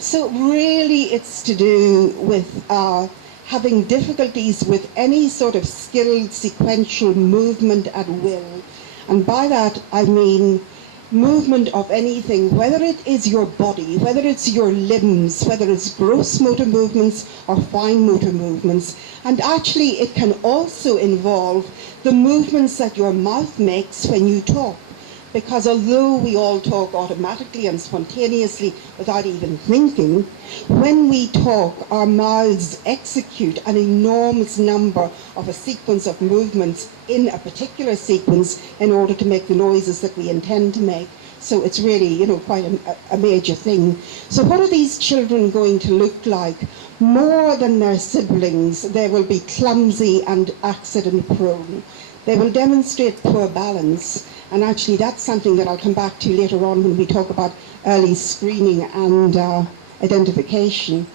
So really it's to do with having difficulties with any sort of skilled sequential movement at will. And by that I mean movement of anything, whether it is your body, whether it's your limbs, whether it's gross motor movements or fine motor movements. And actually it can also involve the movements that your mouth makes when you talk. Because although we all talk automatically and spontaneously without even thinking, when we talk, our mouths execute an enormous number of a sequence of movements in a particular sequence in order to make the noises that we intend to make. So it's really, quite a major thing. So what are these children going to look like? More than their siblings, they will be clumsy and accident prone. They will demonstrate poor balance. And actually that's something that I'll come back to later on when we talk about early screening and identification.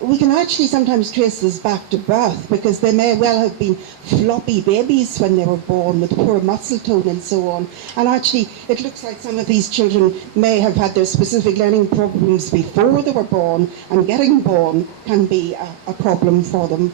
We can actually sometimes trace this back to birth, because they may well have been floppy babies when they were born with poor muscle tone and so on. And actually it looks like some of these children may have had their specific learning problems before they were born, and getting born can be a problem for them.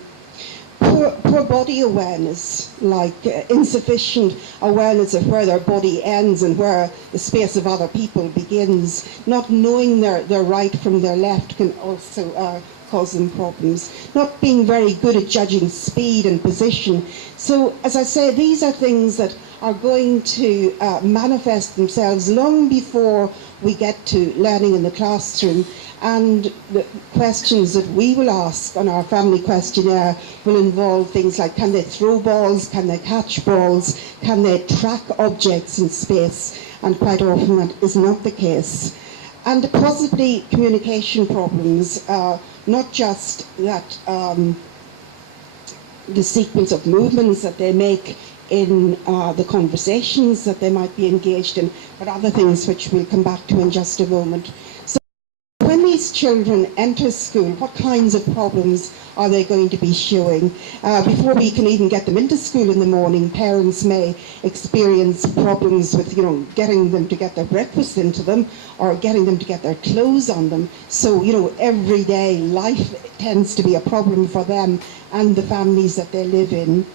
Poor body awareness, like insufficient awareness of where their body ends and where the space of other people begins. Not knowing their right from their left can also cause them problems. Not being very good at judging speed and position. So, as I say, these are things that are going to manifest themselves long before we get to learning in the classroom. And the questions that we will ask on our family questionnaire will involve things like, can they throw balls, can they catch balls, can they track objects in space? And quite often that is not the case. And possibly communication problems, not just that the sequence of movements that they make in the conversations that they might be engaged in, but other things which we'll come back to in just a moment. When these children enter school, what kinds of problems are they going to be showing? Before we can even get them into school in the morning, parents may experience problems with, getting them to get their breakfast into them, or getting them to get their clothes on them. So, everyday life tends to be a problem for them and the families that they live in.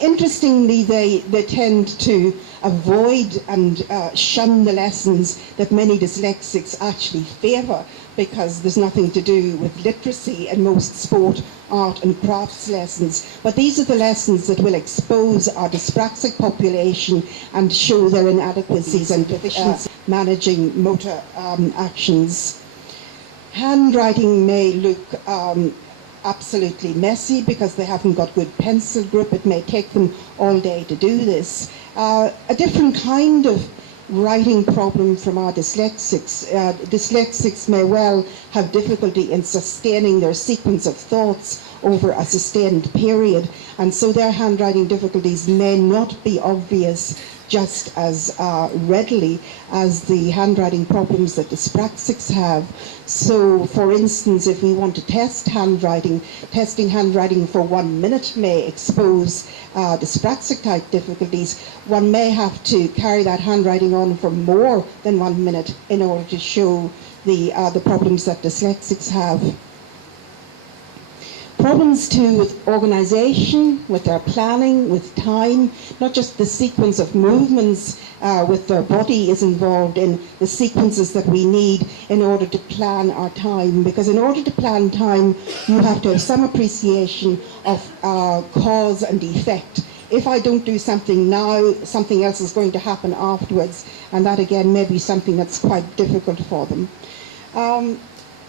Interestingly, they tend to avoid and shun the lessons that many dyslexics actually favour, because there's nothing to do with literacy in most sport, art and crafts lessons. But these are the lessons that will expose our dyspraxic population and show their inadequacies and deficiencies managing motor actions. Handwriting may look absolutely messy because they haven't got good pencil grip. It may take them all day to do this. A different kind of writing problem from our dyslexics. Dyslexics may well have difficulty in sustaining their sequence of thoughts over a sustained period, and so their handwriting difficulties may not be obvious just as readily as the handwriting problems that dyspraxics have. So, for instance, if we want to test handwriting, testing handwriting for 1 minute may expose dyspraxic type difficulties. One may have to carry that handwriting on for more than 1 minute in order to show the problems that dyslexics have. Problems too with organisation, with their planning, with time. Not just the sequence of movements with their body is involved in the sequences that we need in order to plan our time. Because in order to plan time, you have to have some appreciation of cause and effect. If I don't do something now, something else is going to happen afterwards. And that again may be something that's quite difficult for them.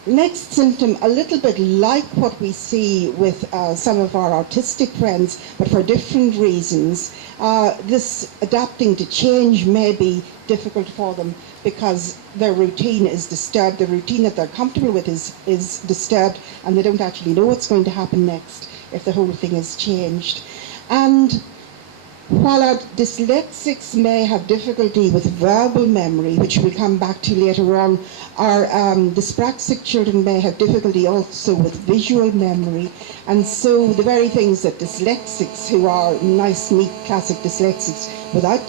Next symptom, a little bit like what we see with some of our autistic friends, but for different reasons. This adapting to change may be difficult for them because their routine is disturbed. The routine that they're comfortable with is disturbed, and they don't actually know what's going to happen next if the whole thing is changed. And while our dyslexics may have difficulty with verbal memory, which we'll come back to later on, our dyspraxic children may have difficulty also with visual memory. And so the very things that dyslexics, who are nice, neat, classic dyslexics without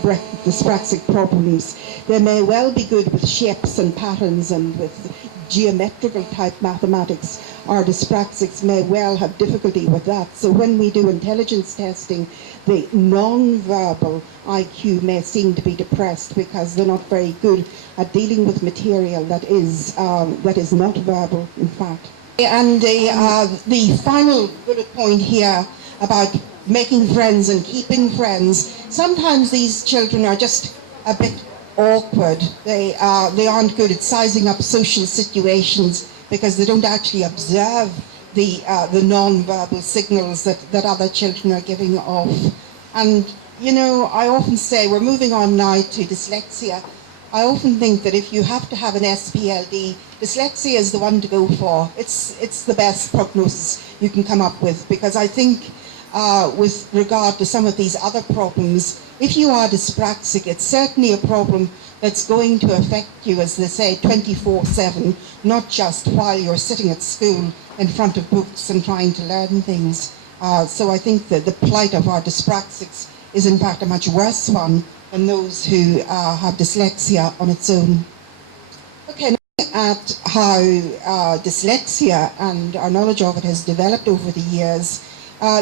dyspraxic problems. They may well be good with shapes and patterns and with geometrical type mathematics. Our dyspraxics may well have difficulty with that. So when we do intelligence testing, the non-verbal IQ may seem to be depressed because they're not very good at dealing with material that is not verbal, in fact. And the final bullet point here about making friends and keeping friends. Sometimes these children are just a bit awkward. They aren't good at sizing up social situations because they don't actually observe the non-verbal signals that other children are giving off. And, you know, I often say, we're moving on now to dyslexia. I often think that if you have to have an SPLD, dyslexia is the one to go for. It's the best prognosis you can come up with, because I think with regard to some of these other problems, if you are dyspraxic, it's certainly a problem that's going to affect you, as they say, 24/7, not just while you're sitting at school in front of books and trying to learn things. So I think that the plight of our dyspraxics is in fact a much worse one than those who have dyslexia on its own. Okay, looking at how dyslexia and our knowledge of it has developed over the years,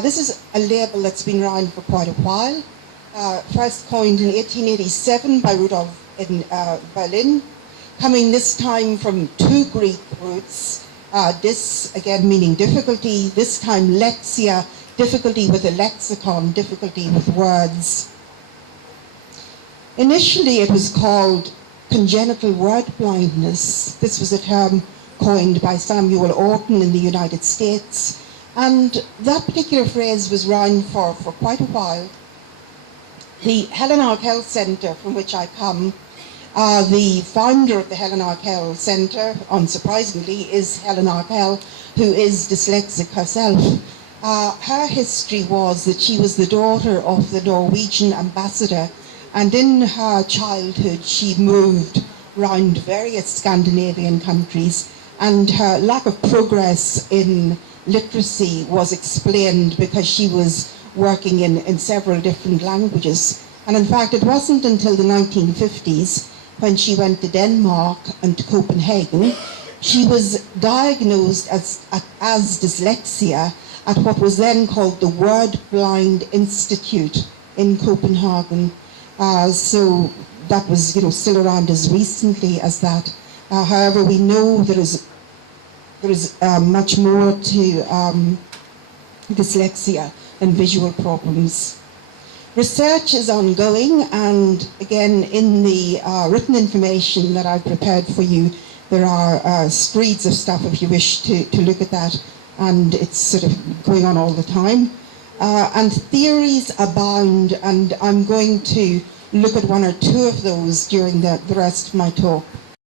this is a label that's been around for quite a while. First coined in 1887 by Rudolf in Berlin, coming this time from two Greek roots. Dys, again meaning difficulty, this time lexia, difficulty with a lexicon, difficulty with words. Initially it was called congenital word blindness. This was a term coined by Samuel Orton in the United States, and that particular phrase was around for quite a while. The Helen Arkell Centre, from which I come, the founder of the Helen Arkell Centre, unsurprisingly, is Helen Arkell, who is dyslexic herself. Her history was that she was the daughter of the Norwegian ambassador, and in her childhood she moved around various Scandinavian countries, and her lack of progress in literacy was explained because she was working in several different languages. And in fact, it wasn't until the 1950s, when she went to Denmark and to Copenhagen, she was diagnosed as dyslexia at what was then called the Word Blind Institute in Copenhagen. So that was, you know, still around as recently as that. However, we know there is much more to dyslexia and visual problems. Research is ongoing, and again, in the written information that I've prepared for you, there are screeds of stuff if you wish to look at that, and it's sort of going on all the time. And theories abound, and I'm going to look at one or two of those during the rest of my talk.